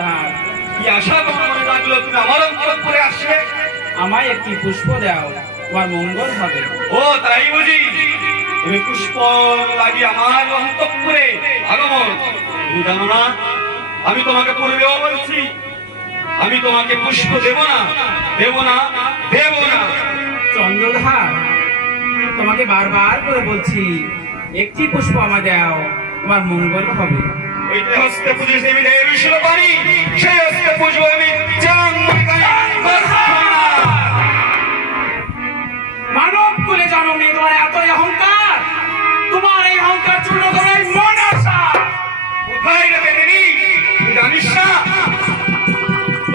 চন্দ্রধার। কি আশা তোমার মনে লাগলো তুমি আমার অন্তঃপুরে আসবে? আমায় একটি পুষ্প দাও, তোমার মঙ্গল হবে। ও তাই বুঝি? তুমি পুষ্প লাগি আমার অন্তঃপুরে আগমন। তুমি জানো না আমি তোমাকে পূর্বেও বলছি আমি তোমাকে পুষ্প দেব না, দেব না, দেব না। চন্দ্রধার, তোমাকে বারবার করে বলছি একটি পুষ্প আমায় দাও, তোমার মঙ্গল হবে। ওই যে হস্তে পুজিস আমি দেয় বিষ্ণু পানি, সেই হস্তে পুজবো আমি মানব কুলে জন্মে তোমার এতই অহংকার, তোমার এই অহংকার চূর্ণ করাই মন আশা। কোথায় রে বেদিনী, তুই জানিস না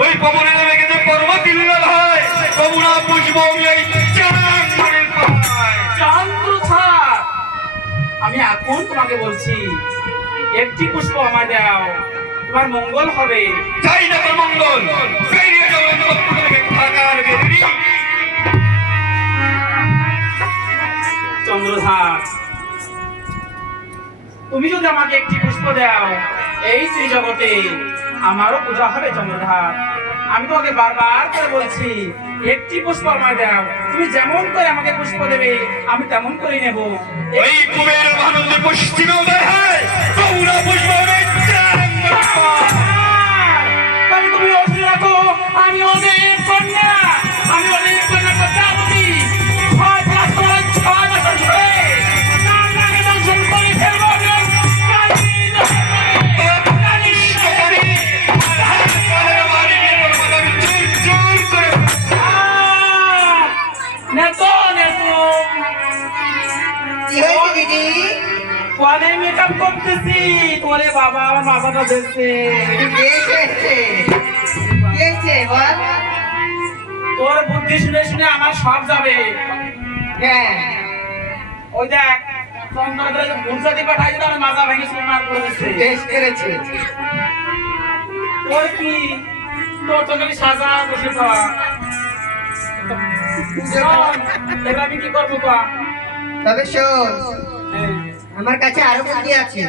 ওই পবনে নেমে গেছে পর্বত হিলল হয়, পবনা পুজবো আমি এই চাঁদের পাহাড়। চন্দ্রধার, আমি এখন তোমাকে বলছি একটি পুষ্প আমায় দাও, তোমার মঙ্গল হবে। চাই না তোর মঙ্গল, বেরিয়ে যাও অন্তঃপুর থেকে থাকার বেদিনী। চন্দ্রধার, তুমি যদি আমাকে একটি পুষ্প দাও, এই ত্রিজগতে আমারও পূজা হবে। চন্দ্রধার, আমি তোমাকে বারবার করে বলছি একটি পুষ্প আমায় দাও, তুমি যেমন করে আমাকে পুষ্প দেবে আমি তেমন করে নেব। ওই কুবের ভারত পশ্চিমে উদয় হয়, পবনা পুজবো আমি চাঁদের পাহাড়। তবে তুমি অধীর রাখো, আমি ওদের কন্যা, আমি ওদের কন্যা প্রজাপতি। 6 বছর ধরে নাম নামে দংশন করে ফেলবো আমি ওই কালীর নেতো নেতো কি হয়েছে দিদি? পরে মেকআপ করতেছি। তোরে বাবা আমার মাথাটা দেখছে। বেশ হয়েছে। কি হয়েছে বল? তোর বুদ্ধি শুনে শুনে আমার সব যাবে। হ্যাঁ, ওই দেখ চন্দ্রকে ভুলসাদি পাঠাইছে, তাহলে মাজা ভেঙে সুরমার করে দিচ্ছে। বেশ করেছে। তোর কি, তোর তো খালি সাজা বসে পাওয়া। এবার আমি কি করবো পা? তবে শোন, আমার কাছে আরো বুদ্ধি আছে।